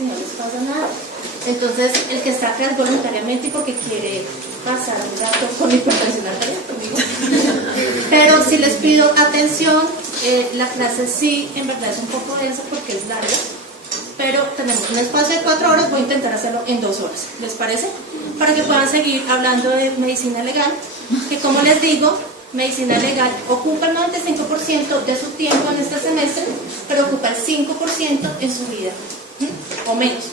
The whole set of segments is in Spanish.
y no les pasa nada. Entonces, el que está acá es voluntariamente y porque quiere pasar un rato con hipertensión arterial conmigo. Pero sí les pido atención, la clase sí, en verdad es un poco densa porque es larga, pero tenemos un espacio de 4 horas, voy a intentar hacerlo en 2 horas, ¿les parece? Para que puedan seguir hablando de medicina legal, que como les digo, medicina legal ocupa el 95% de su tiempo en este semestre, pero ocupa el 5% en su vida, o menos.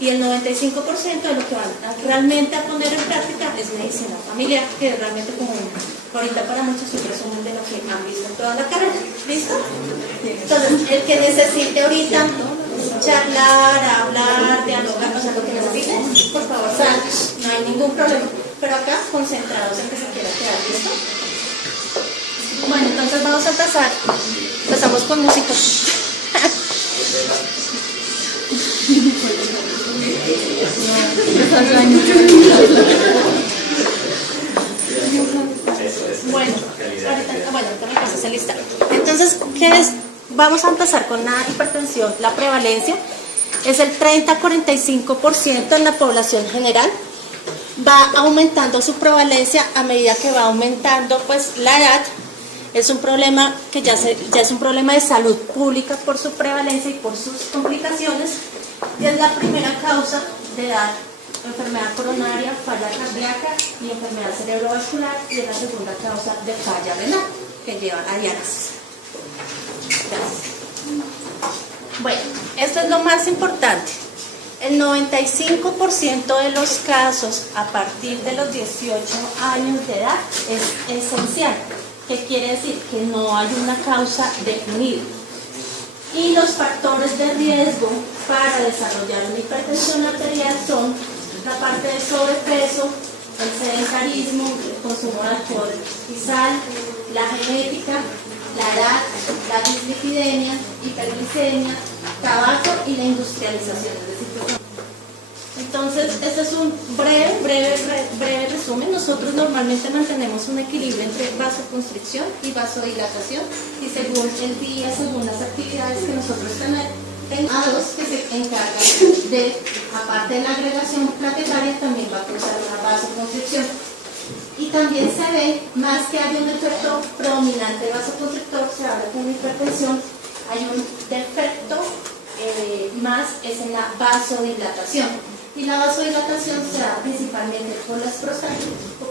Y el 95% de lo que van realmente a poner en práctica es medicina familiar, que es realmente como ahorita para muchos un resumen de lo que han visto en toda la carrera. ¿Listo? Entonces, el que necesite ahorita charlar, hablar, dialogar, o sea, lo que necesite, por favor, sal, no hay ningún problema. Pero acá, concentrados en que se quiera quedar, ¿listo? Bueno, entonces vamos a empezar. Empezamos con música. Bueno, ahorita me pasas a listar. Entonces, ¿qué es? Vamos a empezar con la hipertensión. La prevalencia es el 30-45% en la población general. Va aumentando su prevalencia a medida que va aumentando pues la edad. Es un problema que ya es un problema de salud pública por su prevalencia y por sus complicaciones. Y es la primera causa de edad, enfermedad coronaria, falla cardíaca y enfermedad cerebrovascular, y es la segunda causa de falla renal que lleva a diálisis. Gracias. Bueno, esto es lo más importante. El 95% de los casos a partir de los 18 años de edad es esencial. ¿Qué quiere decir? Que no hay una causa definida. Y los factores de riesgo para desarrollar una hipertensión arterial son la parte de sobrepeso, el sedentarismo, el consumo de alcohol y sal, la genética, la edad, la dislipidemia, hiperglicemia, tabaco y la industrialización. Es decir, entonces, este es un breve resumen. Nosotros normalmente mantenemos un equilibrio entre vasoconstricción y vasodilatación, y según el día, según las actividades que nosotros tenemos, que se encargan de, aparte de la agregación plaquetaria, también va a causar una vasoconstricción. Y también se ve, más que hay un efecto predominante vasoconstrictor, se habla de una hipertensión, hay un defecto más es en la vasodilatación. Y la vasodilatación se da principalmente por las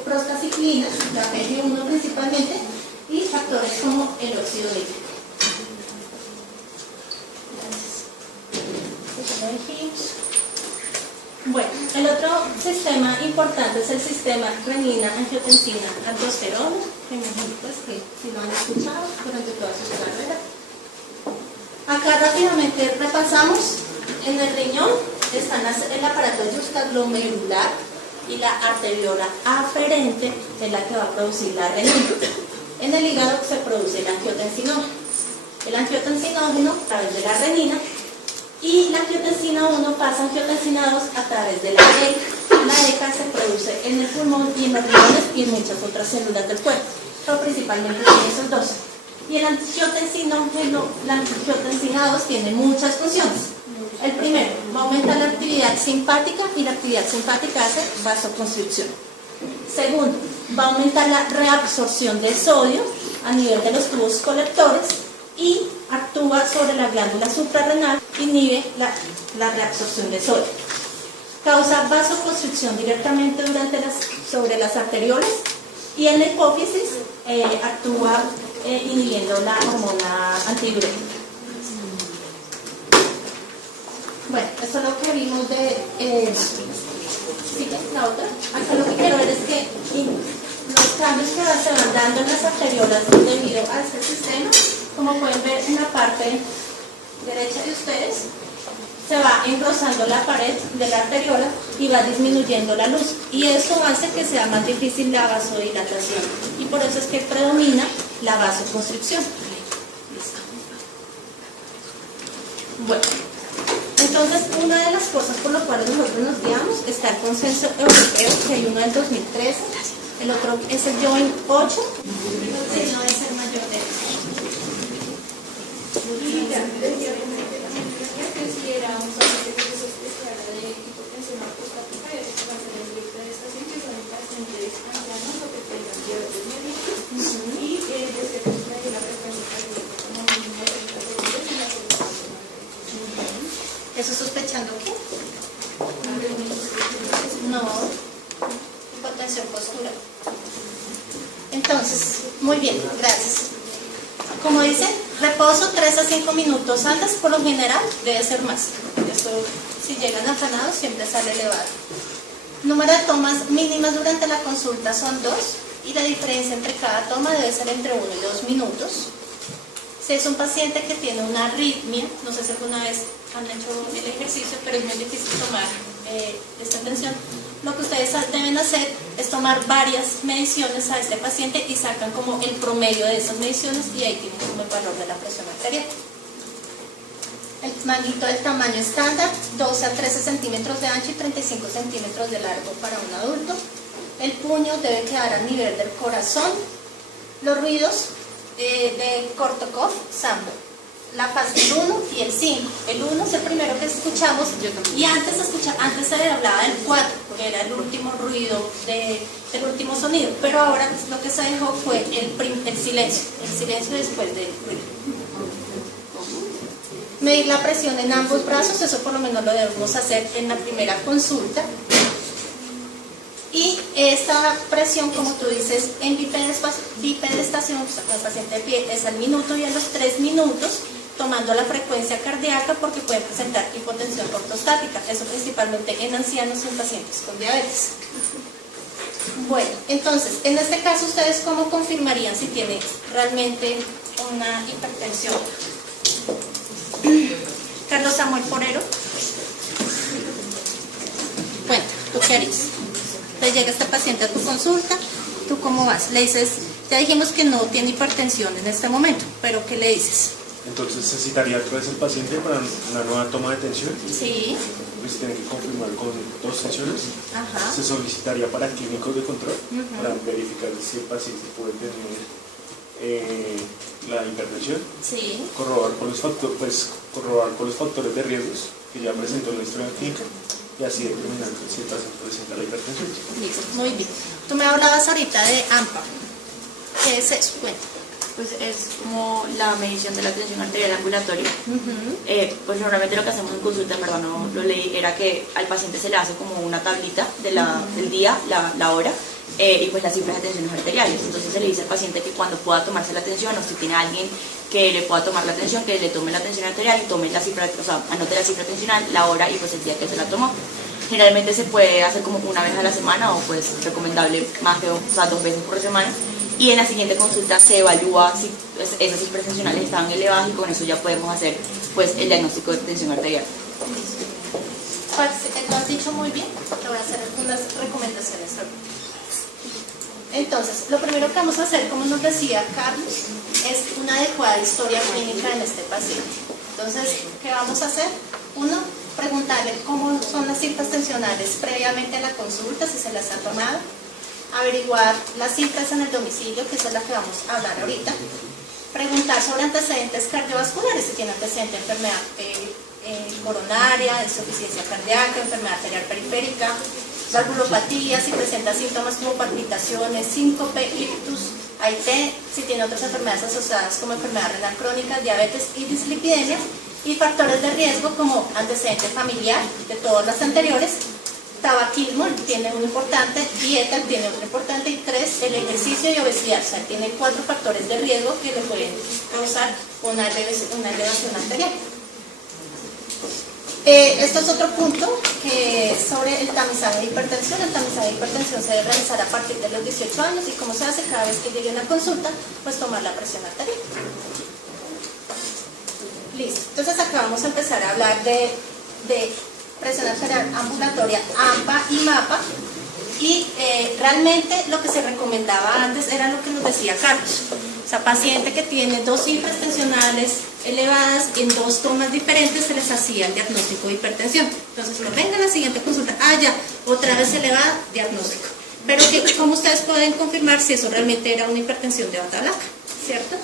prostaciclinas, la PG1 principalmente, y factores como el óxido nítrico. Gracias. Bueno, el otro sistema importante es el sistema renina, angiotensina, aldosterona, que me imagino pues que si lo han escuchado durante toda su carrera. Acá rápidamente repasamos. En el riñón están el aparato yuxtaglomerular y la arteriola aferente, es la que va a producir la renina. En el hígado se produce el angiotensinógeno. El angiotensinógeno a través de la renina, y la angiotensina 1 pasa a angiotensina 2 a través de la ECA. La ECA se produce en el pulmón y en los riñones y en muchas otras células del cuerpo, pero principalmente tiene esos dos. Y el angiotensinógeno, la angiotensina 2 tiene muchas funciones. El primero, va a aumentar la actividad simpática, y la actividad simpática hace vasoconstricción. Segundo, va a aumentar la reabsorción de sodio a nivel de los tubos colectores y actúa sobre la glándula suprarrenal, inhibe la reabsorción de sodio. Causa vasoconstricción directamente sobre las arteriolas, y en la hipófisis actúa inhibiendo la hormona antidiurética. Bueno, esto es lo que vimos de... ¿sigue la otra? Acá lo que quiero ver es que los cambios que se van dando en las arteriolas debido a este sistema, como pueden ver en la parte derecha de ustedes, se va engrosando la pared de la arteriola y va disminuyendo la luz, y eso hace que sea más difícil la vasodilatación, y por eso es que predomina la vasoconstricción. Listo. Bueno, entonces una de las cosas por las cuales nosotros nos guiamos está el consenso europeo, que hay uno del 2013, el otro es el Joint 8, si no es el mayor de eso. ¿Eso sospechando qué? No, hipotensión postural. Entonces, muy bien, gracias. Como dicen, reposo 3 a 5 minutos antes, por lo general debe ser más. Esto, si llegan afanados, siempre sale elevado. Número de tomas mínimas durante la consulta son 2 y la diferencia entre cada toma debe ser entre 1 y 2 minutos. Si es un paciente que tiene una arritmia, no sé si alguna vez han hecho el ejercicio, pero es muy difícil tomar esta tensión, lo que ustedes deben hacer es tomar varias mediciones a este paciente y sacan como el promedio de esas mediciones y ahí tienen como el valor de la presión arterial. El manguito del tamaño estándar, 12 a 13 centímetros de ancho y 35 centímetros de largo para un adulto. El puño debe quedar a nivel del corazón. Los ruidos de Kortokov, Sambo. La fase del 1 y el 5. El 1 es el primero que escuchamos y antes se hablaba del 4, porque era el último ruido, el último sonido, pero ahora lo que se dejó fue el silencio después del ruido. Medir la presión en ambos brazos, eso por lo menos lo debemos hacer en la primera consulta. Y esta presión, como tú dices, en bipedestación, con el paciente de pie, es al minuto y a los 3 minutos, tomando la frecuencia cardíaca porque puede presentar hipotensión ortostática, eso principalmente en ancianos y en pacientes con diabetes. Bueno, entonces, en este caso, ¿ustedes cómo confirmarían si tiene realmente una hipertensión? Carlos Samuel Porero. Cuenta, ¿tú qué harías? Te llega este paciente a tu consulta, ¿tú cómo vas? Le dices, ya dijimos que no tiene hipertensión en este momento, pero ¿qué le dices? Entonces necesitaría otra vez el paciente para una nueva toma de tensión. Sí. Pues tiene que confirmar con 2 tensiones. Ajá. Se solicitaría para clínicos de control, para verificar si el paciente puede tener la hipertensión. Sí. Corroborar con los factores de riesgos que ya presentó en la historia clínica y así determinar si el paciente presenta la hipertensión. Listo, muy bien. Tú me hablabas ahorita de AMPA. ¿Qué es eso? Cuenta. Pues es como la medición de la tensión arterial ambulatoria. Pues normalmente lo que hacemos en consulta, en verdad no lo leí, era que al paciente se le hace como una tablita del día, la hora, y pues las cifras de tensiones arteriales. Entonces se le dice al paciente que cuando pueda tomarse la tensión, o si tiene alguien que le pueda tomar la tensión, que le tome la tensión arterial y tome la cifra, o sea, anote la cifra tensional, la hora y pues el día que se la tomó. Generalmente se puede hacer como una vez a la semana o pues recomendable más de 2 veces por semana. Y en la siguiente consulta se evalúa si esas cifras tensionales están elevadas y con eso ya podemos hacer pues el diagnóstico de tensión arterial. Lo has dicho muy bien, te voy a hacer unas recomendaciones. Entonces, lo primero que vamos a hacer, como nos decía Carlos, es una adecuada historia clínica en este paciente. Entonces, ¿qué vamos a hacer? Uno, preguntarle cómo son las cifras tensionales previamente a la consulta, si se las ha tomado. Averiguar las cifras en el domicilio, que esa es la que vamos a hablar ahorita. Preguntar sobre antecedentes cardiovasculares, si tiene antecedente de enfermedad coronaria, insuficiencia cardíaca, enfermedad arterial periférica, valvulopatía, si presenta síntomas como palpitaciones, síncope, ictus, AIT, si tiene otras enfermedades asociadas como enfermedad renal crónica, diabetes y dislipidemia, y factores de riesgo como antecedente familiar de todas las anteriores. Tabaquismo tiene uno importante, dieta tiene otro importante y 3, el ejercicio y obesidad. O sea, tiene 4 factores de riesgo que le pueden causar una elevación arterial. Esto es otro punto que es sobre el tamizaje de hipertensión. El tamizaje de hipertensión se debe realizar a partir de los 18 años y como se hace cada vez que llegue una consulta, pues tomar la presión arterial. Listo. Entonces acá vamos a empezar a hablar de presión arterial ambulatoria, AMPA y MAPA, y realmente lo que se recomendaba antes era lo que nos decía Carlos, o sea, paciente que tiene 2 cifras tensionales elevadas en 2 tomas diferentes se les hacía el diagnóstico de hipertensión. Entonces, no venga a la siguiente consulta, ya, otra vez elevada, diagnóstico. Pero ¿cómo ustedes pueden confirmar si eso realmente era una hipertensión de bata blanca? ¿Cierto?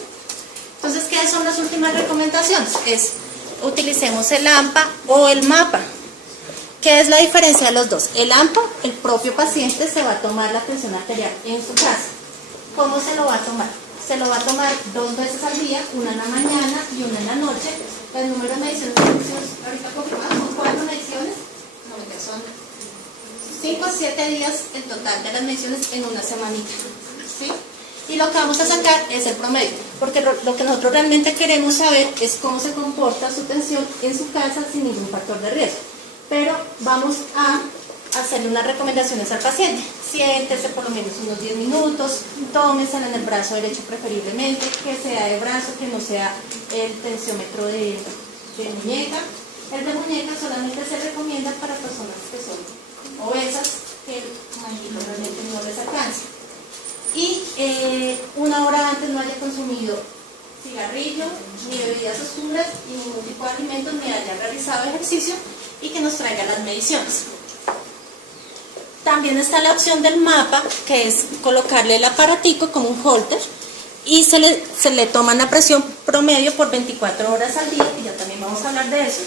Entonces, ¿qué son las últimas recomendaciones? Es, utilicemos el AMPA o el MAPA. ¿Qué es la diferencia de los dos? El AMPA, el propio paciente se va a tomar la tensión arterial en su casa. ¿Cómo se lo va a tomar? se lo va a tomar 2 veces al día, una en la mañana y una en la noche. El número de mediciones ahorita confirmado son 4 mediciones, no me son 5 o 7 días en total de las mediciones en una semanita, ¿sí? Y lo que vamos a sacar es el promedio, porque lo que nosotros realmente queremos saber es cómo se comporta su tensión en su casa sin ningún factor de riesgo. Pero vamos a hacerle unas recomendaciones al paciente. Siéntese por lo menos unos 10 minutos, tómesela en el brazo derecho preferiblemente, que sea de brazo, que no sea el tensiómetro de muñeca. El de muñeca solamente se recomienda para personas que son obesas, que el manguito realmente no les alcanza. Y 1 hora antes no haya consumido cigarrillo, ni bebidas oscuras, ni ningún tipo de alimentos, ni haya realizado ejercicio, y que nos traiga las mediciones. También está la opción del mapa, que es colocarle el aparatico como un holter y se le toma la presión promedio por 24 horas al día, y ya también vamos a hablar de eso.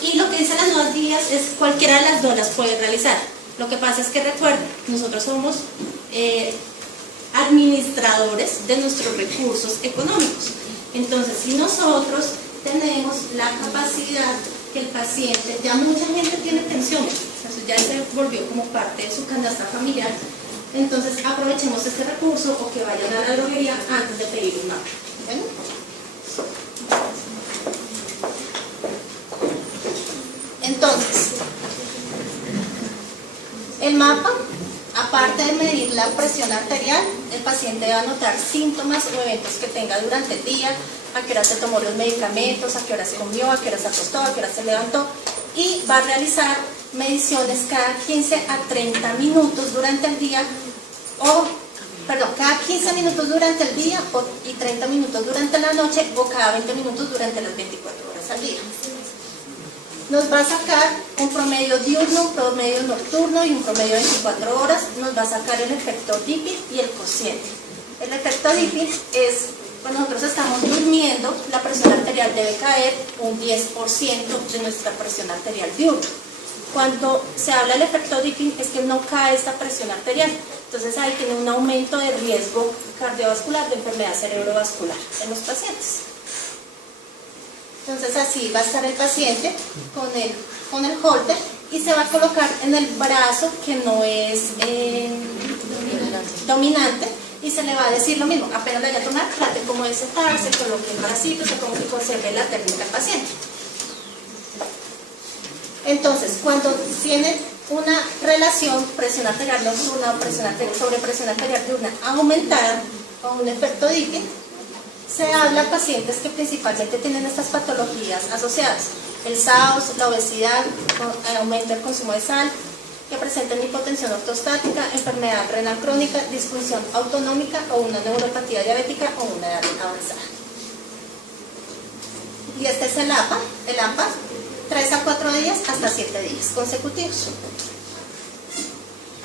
Y lo que dicen las nuevas guías es cualquiera de las dos las puede realizar. Lo que pasa es que recuerden, nosotros somos administradores de nuestros recursos económicos. Entonces, si nosotros tenemos la capacidad que el paciente, ya mucha gente tiene tensión, ya se volvió como parte de su canasta familiar, entonces aprovechemos este recurso, o que vayan a la droguería antes de pedir un mapa. ¿Ven? Entonces, el mapa, aparte de medir la presión arterial, el paciente va a anotar síntomas o eventos que tenga durante el día, a qué hora se tomó los medicamentos, a qué hora se comió, a qué hora se acostó, a qué hora se levantó, y va a realizar mediciones cada 15 a 30 minutos durante el día, cada 15 minutos durante el día y 30 minutos durante la noche, o cada 20 minutos durante las 24 horas al día. Nos va a sacar un promedio diurno, un promedio nocturno y un promedio de 24 horas. Nos va a sacar el efecto Dipping y el cociente. El efecto Dipping es, cuando nosotros estamos durmiendo, la presión arterial debe caer un 10% de nuestra presión arterial diurna. Cuando se habla del efecto Dipping es que no cae esta presión arterial. Entonces ahí tiene un aumento de riesgo cardiovascular, de enfermedad cerebrovascular en los pacientes. Entonces así va a estar el paciente con el holter, y se va a colocar en el brazo que no es dominante, y se le va a decir lo mismo: apenas le vaya a tomar, trate como de sentarse, coloque el bracito, o sea, como que conserve la técnica del paciente. Entonces, cuando tiene una relación presión arterial nocturna o sobre presión arterial diurna aumentada, o un efecto Dipping, se habla a pacientes que principalmente tienen estas patologías asociadas: el SAOS, la obesidad, aumento del consumo de sal, que presentan hipotensión ortostática, enfermedad renal crónica, disfunción autonómica o una neuropatía diabética o una edad avanzada. Y este es el AMPA, 3 a 4 días hasta 7 días consecutivos.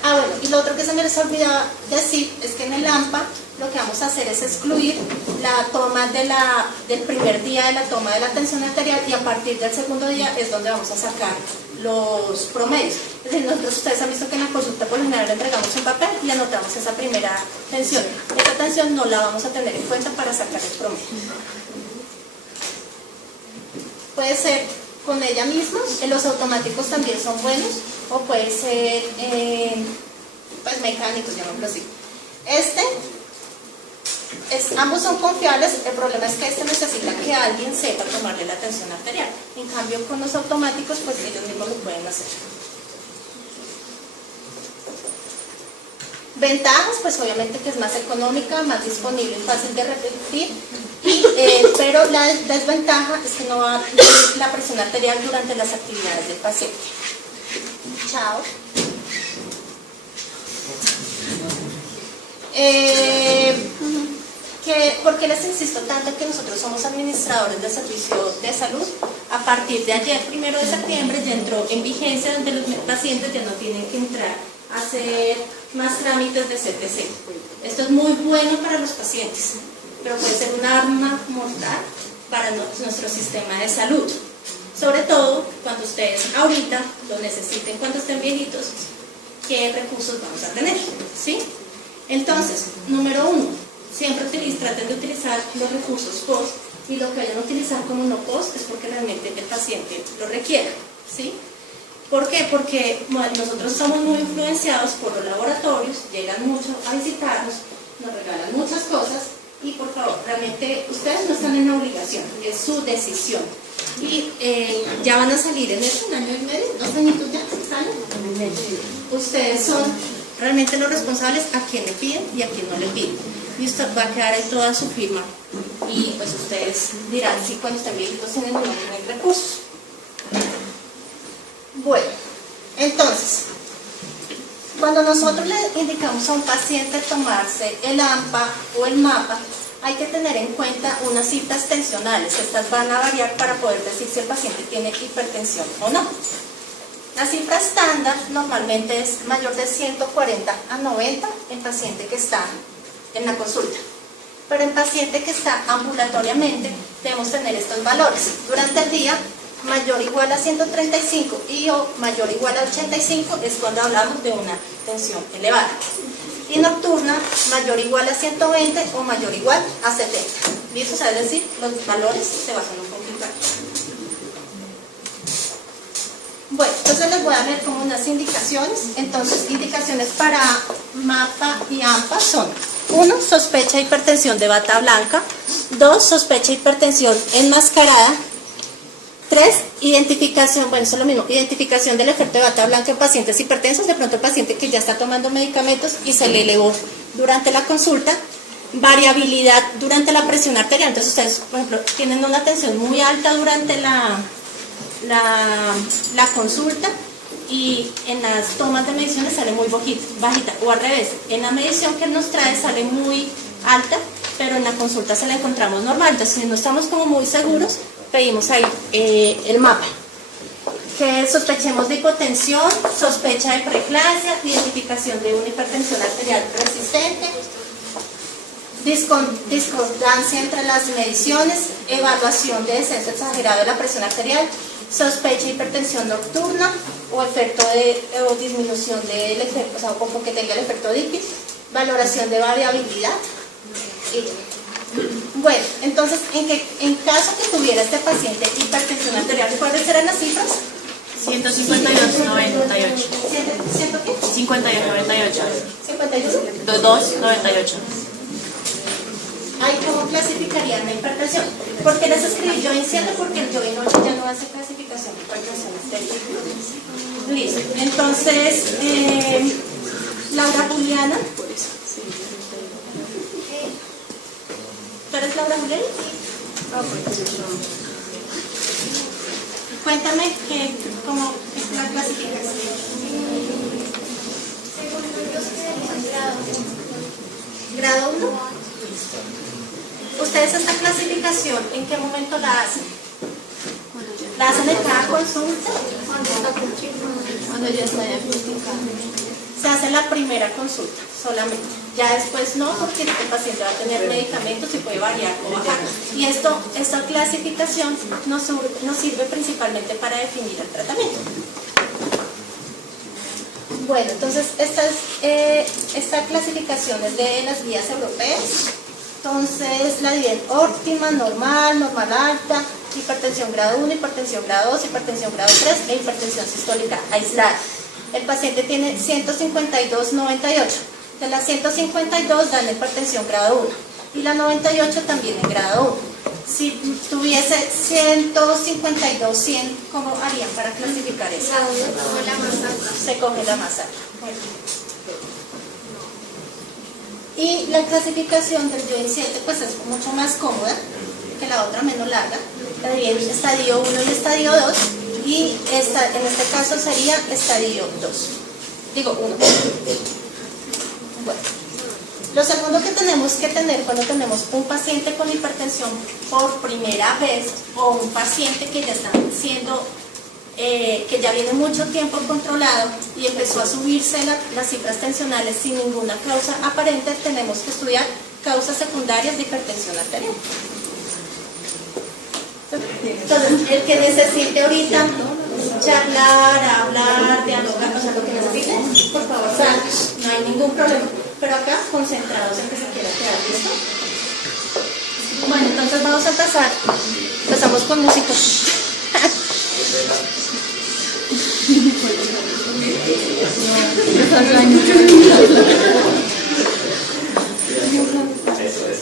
Bueno, y lo otro que se me les olvidaba decir es que en el AMPA lo que vamos a hacer es excluir la toma del primer día de la toma de la tensión arterial, y a partir del segundo día es donde vamos a sacar los promedios. Es decir, ustedes han visto que en la consulta por lo general le entregamos un papel y anotamos esa primera tensión. Esta tensión no la vamos a tener en cuenta para sacar el promedio. Puede ser con ella misma, los automáticos también son buenos, o puede ser pues mecánicos, llamémoslo así. Ambos son confiables. El problema es que necesita que alguien sepa tomarle la tensión arterial. En cambio, con los automáticos, pues ellos mismos lo pueden hacer. Ventajas, pues obviamente que es más económica, más disponible y fácil de repetir, pero la desventaja es que no va a medir la presión arterial durante las actividades del paciente. Chao. ¿Por qué les insisto tanto que nosotros somos administradores del servicio de salud? A partir de ayer, 1 de septiembre, ya entró en vigencia, donde los pacientes ya no tienen que entrar a hacer más trámites de CTC. Esto es muy bueno para los pacientes, pero puede ser un arma mortal para nuestro sistema de salud. Sobre todo cuando ustedes ahorita lo necesiten, cuando estén viejitos, ¿qué recursos vamos a tener? ¿Sí? Entonces, número 1, siempre traten de utilizar los recursos post, y lo que vayan a utilizar como no post es porque realmente el paciente lo requiera, ¿sí? ¿Por qué? Porque nosotros somos muy influenciados por los laboratorios, llegan mucho a visitarnos, nos regalan muchas cosas, y por favor, realmente ustedes no están en obligación, es su decisión. Y ya van a salir en un año y medio, 2 añitos ya, ¿salen? Ustedes son realmente los responsables a quién le piden y a quién no le piden. Y usted va a quedar ahí toda su firma. Y pues ustedes dirán si cuando estén viejitos tienen o no tienen recursos. Bueno, entonces, cuando nosotros le indicamos a un paciente tomarse el AMPA o el MAPA, hay que tener en cuenta unas cifras tensionales. Estas van a variar para poder decir si el paciente tiene hipertensión o no. La cifra estándar normalmente es mayor de 140 a 90 en paciente que está en la consulta. Pero en paciente que está ambulatoriamente debemos tener estos valores. Durante el día, mayor o igual a 135 y o mayor o igual a 85 es cuando hablamos de una tensión elevada. Y nocturna, mayor o igual a 120 o mayor o igual a 70. ¿Listo? O sea, es decir, los valores se basan un poquito aquí. Bueno, entonces les voy a leer como unas indicaciones. Entonces, indicaciones para MAPA y AMPA son: 1. Sospecha de hipertensión de bata blanca. 2. Sospecha de hipertensión enmascarada. 3. Identificación, bueno, eso es lo mismo, identificación del efecto de bata blanca en pacientes hipertensos. De pronto el paciente que ya está tomando medicamentos y se le elevó durante la consulta. Variabilidad durante la presión arterial. Entonces ustedes, por ejemplo, tienen una tensión muy alta durante la consulta y en las tomas de mediciones sale muy bajita, o al revés, en la medición que él nos trae sale muy alta, pero en la consulta se la encontramos normal. Entonces, si no estamos como muy seguros, pedimos ahí el mapa. Que sospechemos de hipotensión, sospecha de preeclampsia, identificación de una hipertensión arterial persistente, discordancia entre las mediciones, evaluación de descenso exagerado de la presión arterial, sospecha de hipertensión nocturna o efecto o disminución del efecto, o sea, o que tenga el efecto de IPIS, valoración de variabilidad. Bueno, entonces, en caso que tuviera este paciente hipertensión arterial, ¿cuáles eran las cifras? 152, 98. ¿Ciento qué? 51, 98. 52. 2, 98. Ahí, ¿cómo clasificarían la hipertensión? ¿Por qué les escribí yo en 7? Porque el yo en 8 ya no hace clasificación de hipertensión arterial. Listo. Entonces, Laura Juliana. ¿Tú eres Laura Juliana? Cuéntame cómo es la clasificación. ¿Grado 1? ¿Ustedes esta clasificación en qué momento la hacen? ¿La hacen en cada consulta? Cuando ya está diagnosticado. Se hace la primera consulta solamente. Ya después no, porque el paciente va a tener medicamentos y puede variar o bajar. Y esta clasificación nos sirve principalmente para definir el tratamiento. Bueno, entonces esta clasificación es de las guías europeas. Entonces la dividen óptima, normal, normal alta, hipertensión grado 1, hipertensión grado 2, hipertensión grado 3 e hipertensión sistólica aislada. El paciente tiene 152/98. De las 152 dan hipertensión grado 1 y la 98 también en grado 1. Si tuviese 152/100, ¿cómo harían para clasificar eso? Se coge la más alta. Bueno. Y la clasificación del DIOIN 7 pues es mucho más cómoda que la otra, menos larga. La dividen estadio 1 y estadio 2 y en este caso sería estadio 2. Digo 1. Bueno. Lo segundo que tenemos que tener cuando tenemos un paciente con hipertensión por primera vez o un paciente que ya está siendo que ya viene mucho tiempo controlado y empezó a subirse las cifras tensionales sin ninguna causa aparente, tenemos que estudiar causas secundarias de hipertensión arterial. Entonces, el que necesite ahorita charlar, hablar, dialogar, o sea, lo que necesite, por favor, no hay ningún problema. pero acá concentrados en que se quiera quedar, ¿listo? Bueno, entonces vamos a empezar. Empezamos con música.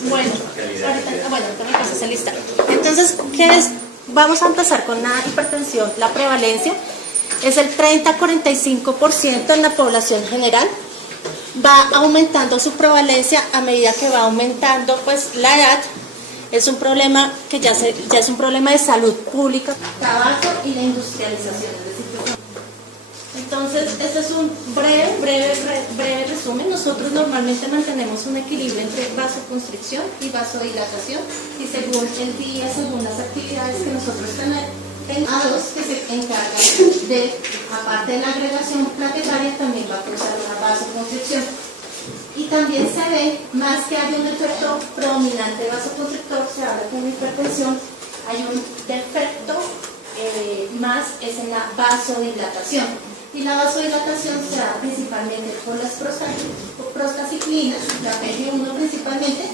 Bueno, ahorita me pasas a listar. Entonces, ¿qué es? Vamos a empezar con la hipertensión. La prevalencia es el 30-45% en la población general. Va aumentando su prevalencia a medida que va aumentando pues la edad. Es un problema que ya es un problema de salud pública, tabaco y la industrialización. Entonces, este es un breve resumen. Nosotros normalmente mantenemos un equilibrio entre vasoconstricción y vasodilatación, y según el día, según las actividades que nosotros tenemos, que se encargan de, aparte de la agregación plaquetaria, también va a causar una vasoconstricción. Y también se ve, más que hay un efecto predominante vasoconstrictor, se habla con hipertensión, hay un defecto más es en la vasodilatación. Y la vasodilatación se da principalmente por las prostaciclinas, la PG1 principalmente,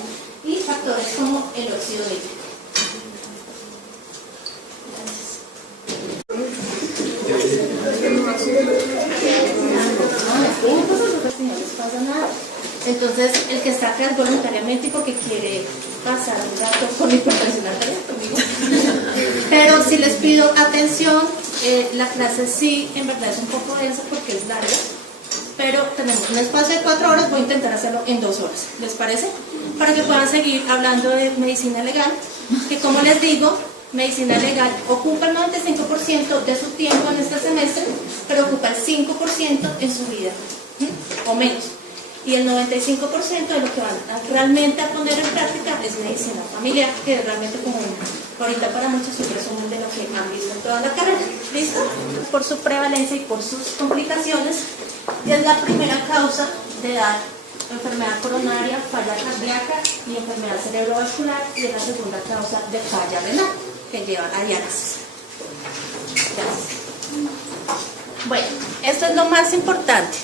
y factores como el óxido nítrico. No les pasa nada. Entonces, el que está acá es voluntariamente porque quiere pasar un rato con hipertensión arterial conmigo. Pero si les pido atención, la clase sí, en verdad es un poco densa porque es larga, pero tenemos un espacio de 4 horas, voy a intentar hacerlo en 2 horas, ¿les parece? Para que puedan seguir hablando de medicina legal, que como les digo, medicina legal ocupa el 95% de su tiempo en este semestre, pero ocupa el 5% en su vida, o menos. Y el 95% de lo que van realmente a poner en práctica es medicina familiar, que es realmente como ahorita para muchos un resumen de lo que han visto en toda la carrera. ¿Listo? Por su prevalencia y por sus complicaciones, y es la primera causa de edad, enfermedad coronaria, falla cardíaca y enfermedad cerebrovascular, y es la segunda causa de falla renal, que lleva a diálisis. Gracias. Bueno, esto es lo más importante.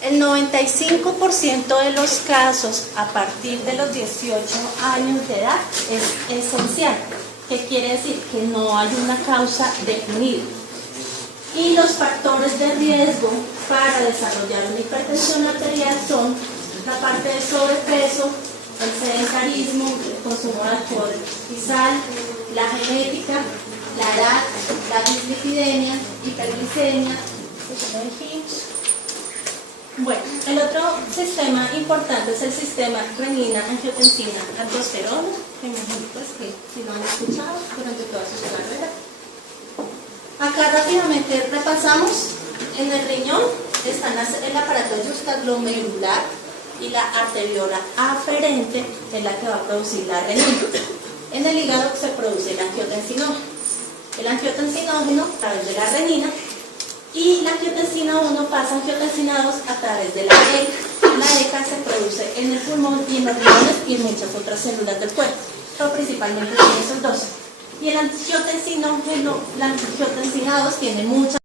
El 95% de los casos a partir de los 18 años de edad es esencial. ¿Qué quiere decir? Que no hay una causa definida. Y los factores de riesgo para desarrollar una hipertensión arterial son la parte de sobrepeso, el sedentarismo, el consumo de alcohol y sal, la genética, la edad, la dislipidemia, hiperglicemia, consumo de HIMSS. Bueno, el otro sistema importante es el sistema renina, angiotensina, aldosterona, que me imagino pues que si lo han escuchado durante toda su carrera. Acá rápidamente repasamos. En el riñón están el aparato justaglomerular y la arteriola aferente, es la que va a producir la renina. En el hígado se produce el angiotensinógeno. El angiotensinógeno a través de la renina, y la angiotensina 1 pasa a angiotensina 2 a través de la ECA. La ECA se produce en el pulmón y en los riñones y en muchas otras células del cuerpo, pero principalmente en esos dos. Y el angiotensinógeno, la angiotensina 2 tiene muchas